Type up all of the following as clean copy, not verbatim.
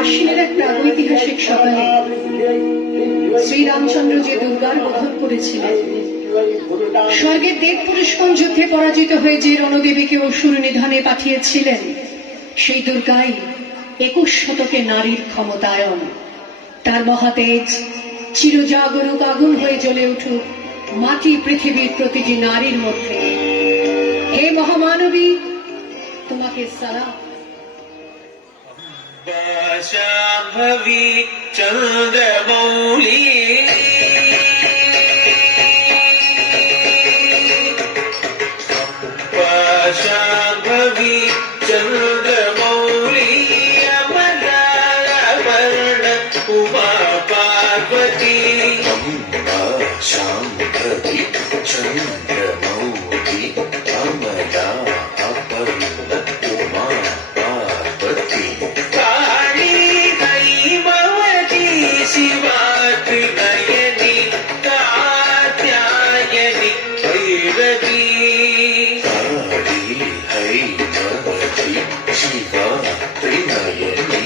আশ্বিনের এক প্রাগৈতিহাসিক সকালে শ্রীরামচন্দ্র যে দুর্গার বোধন করেছিলেন, স্বর্গের দেব পুরুষগণ যুদ্ধে পরাজিত হয়ে যে রণদেবীকে অসুর নিধনে পাঠিয়েছিলেন, সেই দুর্গাই 21 শতকে নারীর ক্ষমতায়ন। তার মহাতেজ চিরজাগরুক আগুন হয়ে জ্বলে উঠুক মাটি পৃথিবীর প্রতিটি নারীর মধ্যে। হে মহামানবী, তোমাকে সালাম। शाम्भवी चन्द्रमौली शाम्भवी चन्द्रमौली अमलावर्ण उमा पार्वती शाम्भवी चन्द्रमौली अमला अपर्ण उमा पार्वती शिवात्रि नयनी कात्यायनी भैरवी काली हैमवती शिवात्रि नयनी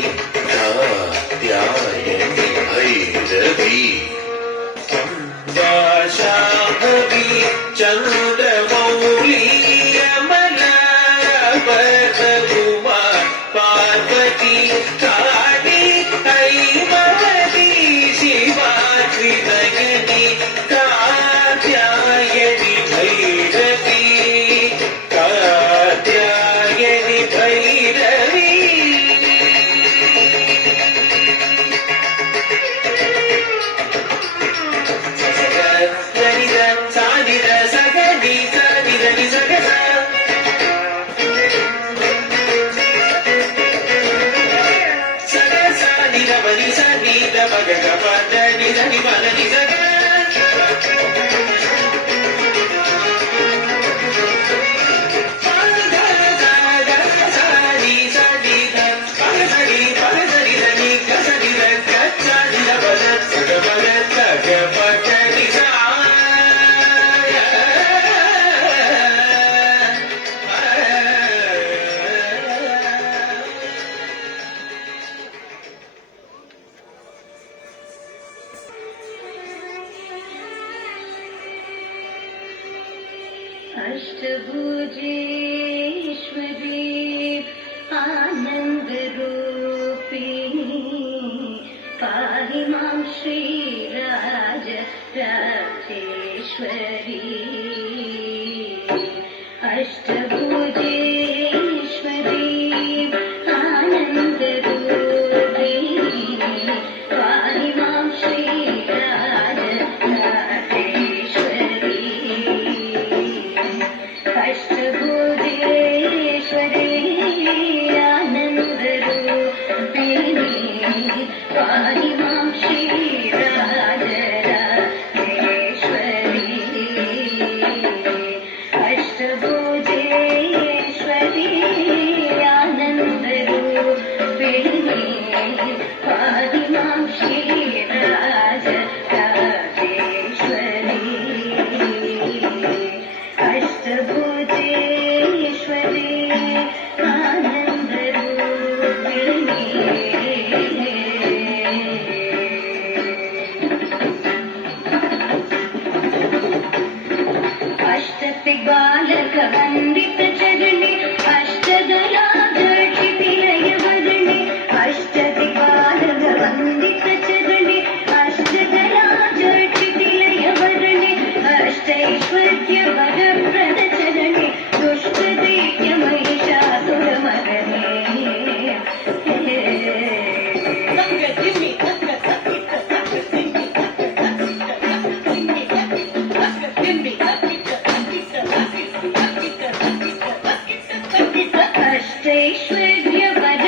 कात्यायनी भैरवी शाम्भवी चन्द्रमौली अमलावर्ण उमा पार्वती काली हैमवती शिवात्रि नयनी कात्यायनी भैरवी कात्यायनी भैरवी अष्टभुजेश्वरी आनन्दरूपिणी पाहि मां श्रीराजराजेश्वरी अष्टभुजेश्वरी आनन्दरूपिणी पाहि मां श्रीराजराजेश्वरी अष्टभुजेश्वरी आनन्दरूपिणी पाहि मां श्रीराजराजेश्वरी अष्टभुजेश्वरी आनन्दरूपिणी पाहि मां श्रीराजराजेश्वरी अष्टभुजेश्वरी आनन्दरूपिणी अष्टदिग्बालकवन्दितचरणे अष्टदलाधर्षितिलयवदने अष्टदिग्बालकवन्दितचरणे अष्टदलाधर्षितिलयवदने अष्टैश्वर्यवरप्रदचरणे दुष्टदैत्यमहिषासुरमर्दने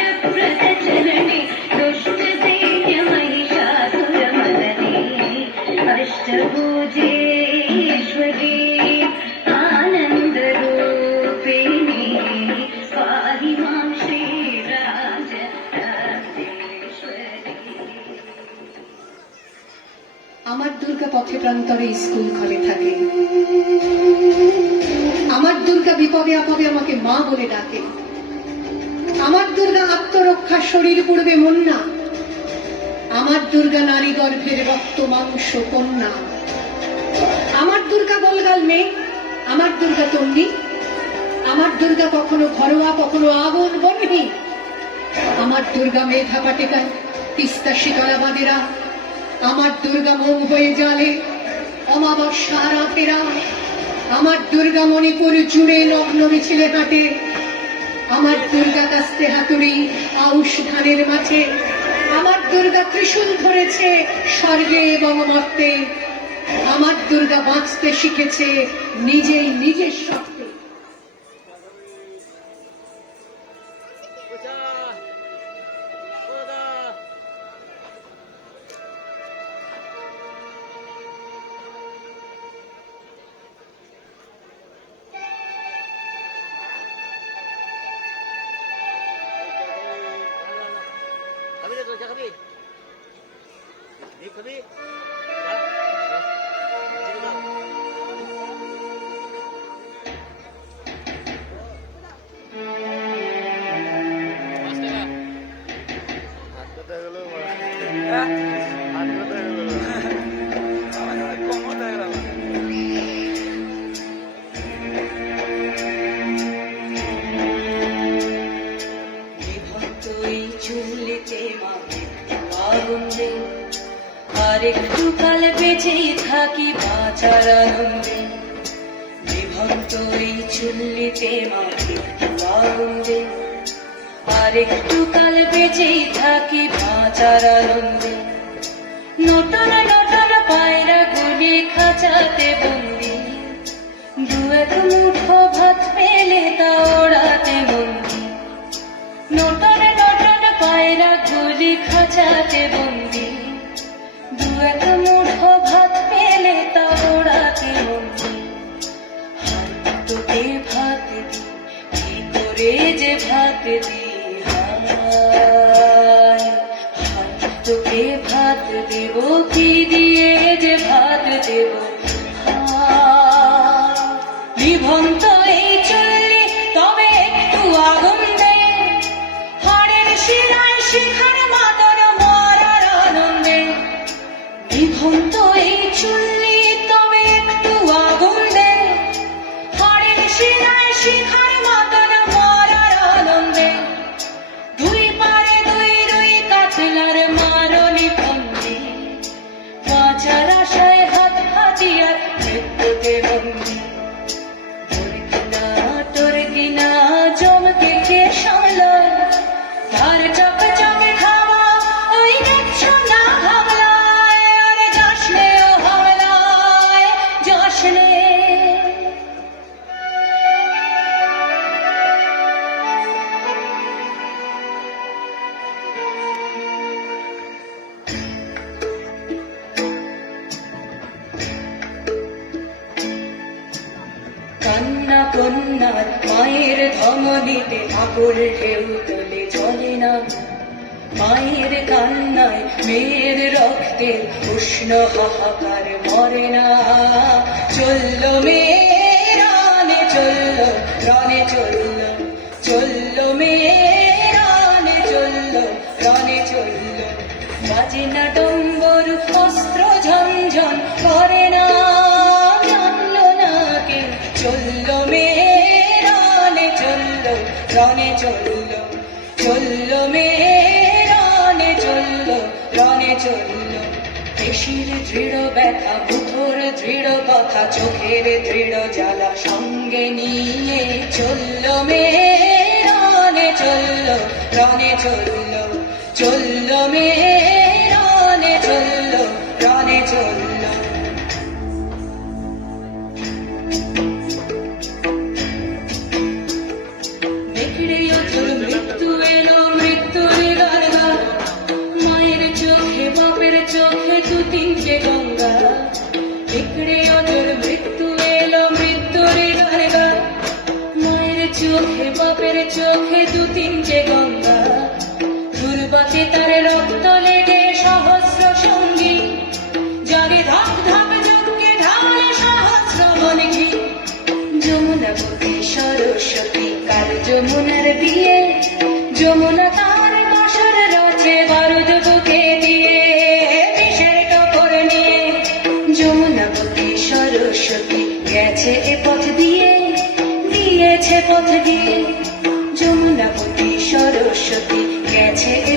अष्टैश्वर्यवरप्रदचरणे दुष्टदैत्यमहिषासुरमर्दने अष्टभुजेश्वरी आनन्दरूपिणी पाहि मां श्रीराजराजेश्वरी। আমার দুর্গা পথে প্রান্তরে স্কুল ঘরে থাকে। আমার দুর্গা বিপদে আপদে আমাকে মা বলে ডাকে। আমার দুর্গা আত্মরক্ষা শরীর পূর্বে মন্না, আমার দুর্গা নারী গর্ভের রক্ত মাংস কন্যা, আমার দুর্গা গোলগাল মেয়ে, আমার দুর্গা তন্ডি, আমার দুর্গা কখনো ঘরোয়া কখনো আগুন বন্যী, আমার দুর্গা মেধা পাটেকার তিস্তা শীতলা বাঁধেরা, আমার দুর্গা মোম হয়ে জালে অমাবস্যা রাতেরা, আমার দুর্গা মণিপুর জুড়ে নগ্ন মিছিলে হাঁটে, আমার দুর্গা কাস্তে হাতুড়ি আউশ ধানের মাঠে, আমার দুর্গা ত্রিশূল ধরেছে স্বর্গে এবং মর্তে, আমার দুর্গা বাঁচতে শিখেছে নিজেই নিজের শক্তি। আরেকটু কাল বেঁচেই থাকি বাঁচার আনন্দে, বিভক্ত এই চুল্লিতে মাকে আনন্দে, আরেকটু কাল বেঁচেই থাকি বাঁচার আনন্দে। নটন নটন পায়রা গুলি খাঁচাতে বন্দি, দু এক মুঠো ভাত পেলে তা ওড়াতে বন্দি। নটন নটন পায়রা গুলি খাঁচাতে বন্দি, দু এক মুঠো ভাত পেলে তা ওড়াতে বন্দি। হাত তোকে ভাত দি, কি করে যে ভাত দি, হায় হাত তোকে ভাত দেব, কি দিয়ে যে ভাত দেব, হায় বিভন্ত এই চুল্লি তবে একটু আগুন দে, হাড়ের শিরায় শিখার মাদন মরার আনন্দে। বিভন্ত এই চুল্লি তবে একটু আগুন দে, হাড়ের শিরায় শিখার মাদন মরার আনন্দে। দুই পারে দুই রুই কাতলার মারলি ফন্দি, বাঁচার আশায় হাত হাতিয়ার মৃত্যুতে বন্দি। তোর কিনা জমকে কে সামলায়, তার চকে চকে খাওয়া ওই দেখছো না হামলায়, আরে যাসনে ও হামলায় যাসনে। কান্না কন্যার মায়ের ধমনীতে আকুল ঢেউ তোলে চলে না, মায়ের কান্নায় মেয়ের রক্তের উষ্ণ হাহাকার মরে না। চলল মেয়ে রানে চলল, রনে চলল, চলল মেয়ে রানে চলল, রনে চলল। বাজে না ডম্বর অস্ত্র ঝনঝন করে না, জানলো না কে। চলল মেয়ে রানে চলল, রনে চলল, চলল মেয়ে রানে চলল, রনে চলল। পেশির দৃঢ় ব্যথা, মুঠোর দৃঢ় কথা, চোখের দৃঢ় জ্বালা সঙ্গে নিয়ে চলল মেয়ে রানে চলল, রনে চলল, চলল মেয়ে রানে চলল, রনে চলল। দেখড়ে অচল মৃত্যু এলো, মৃত্যুর গান গা, মায়ের চোখে বাপের চোখে দু তিনটে গঙ্গা। দেখড়ে অচল মৃত্যু এলো, মৃত্যুর গান গা, মায়ের চোখে বাপের চোখে দু তিনটে গঙ্গা। দুর্বাচে তার রক্ত লেগে সহস্র সঙ্গী, জাগে ধাপ ধাপ যজ্ঞে ঢালে সহস্র বনঘি। যমুনা বতী সরস্বতী কাল যমুনার বিয়ে, যমুনা তার বাসর রচে বারুদ বুকে দিয়ে বিষের কাপড় নিয়ে যমুনাবতী সরস্বতী গেছে এ পথ দিয়ে দিয়েছে পথ দিয়ে যমুনাবতী সরস্বতী গেছে এ